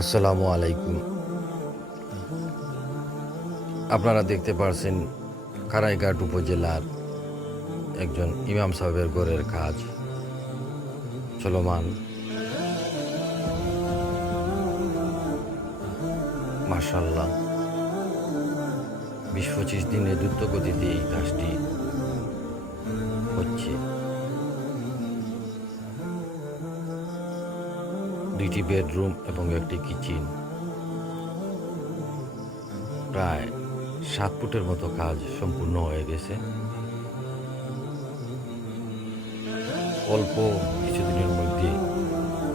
আসসালামু আলাইকুম। আপনারা দেখতে পারছেন কারাইঘাট উপজেলার একজন ইমাম সাহেবের ঘরের কাজ চলমান। মাশাআল্লাহ ২০-২৫ দিনে দ্রুত গতিতে এই কাজটি হচ্ছে। ২টি বেডরুম এবং একটি কিচেন, প্রায় ৭ ফুটের মতো কাজ সম্পূর্ণ হয়ে গেছে। অল্প কিছুদিনের মধ্যে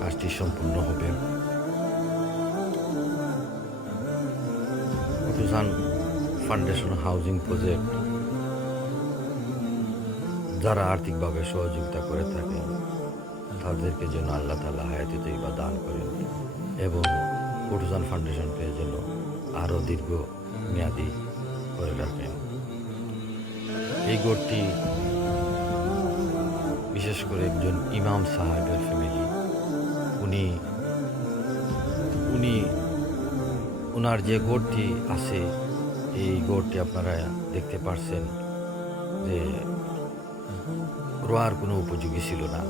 কাজটি সম্পূর্ণ হবে। কুটুসান ফাউন্ডেশন হাউজিং প্রজেক্ট যারা আর্থিকভাবে সহযোগিতা করে থাকেন তাদেরকে যেন আল্লাহ তাআলা হায়াতে তৈয়বা দান করেন এবং কুটুসান ফাউন্ডেশনকে যেন আরও দীর্ঘ মেয়াদি করে রাখেন। এই ঘরটি বিশেষ করে একজন ইমাম সাহেবের ফ্যামিলি, উনার যে গড়টি আছে এই গড়টি আপনারা দেখতে পারছেন যে রোয়ার কোনো উপযোগী ছিল না।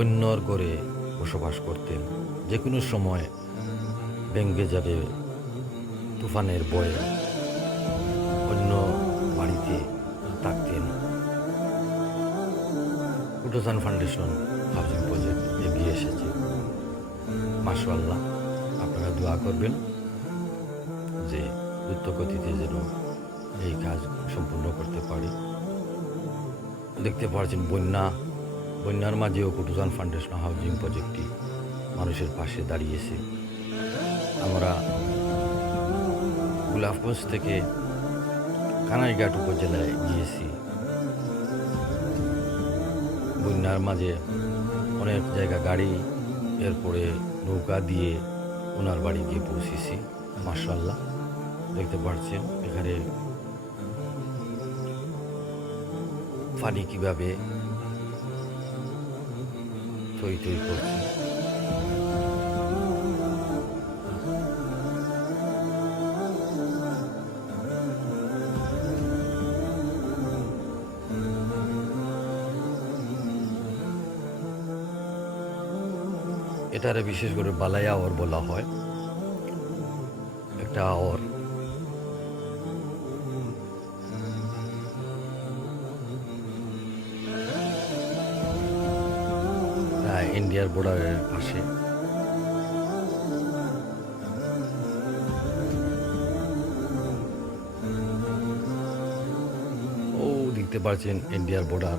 অন্যর ঘরে বসবাস করতেন, যে কোনো সময় ভেঙে যাবে তুফানের ভয়ে অন্য বাড়িতে থাকতেন। কুটুসান ফাউন্ডেশন হাউজিং প্রজেক্ট এগিয়ে এসেছে। মাশাআল্লাহ, আপনারা দোয়া করবেন যে দ্রুত গতিতে যেন এই কাজ সম্পূর্ণ করতে পারি। দেখতে পাচ্ছেন বন্যার মাঝেও কুটুসান ফাউন্ডেশন হাউজিং প্রজেক্টটি মানুষের পাশে দাঁড়িয়েছে। আমরা গোলাপগঞ্জ থেকে কানাইঘাট উপজেলায় গিয়েছি। বন্যার মাঝে অনেক জায়গা গাড়ি, এরপরে নৌকা দিয়ে ওনার বাড়ি গিয়ে পৌঁছেছি। মাশাআল্লাহ, দেখতে পাচ্ছেন এখানে পানি কিভাবে থই থই করছে। এটারে বিশেষ করে বালাই আওয়ার বলা হয়। একটা আওয়ার ইন্ডিয়ার বর্ডারের পাশে। ও দেখতে পাচ্ছেন ইন্ডিয়ার বর্ডার।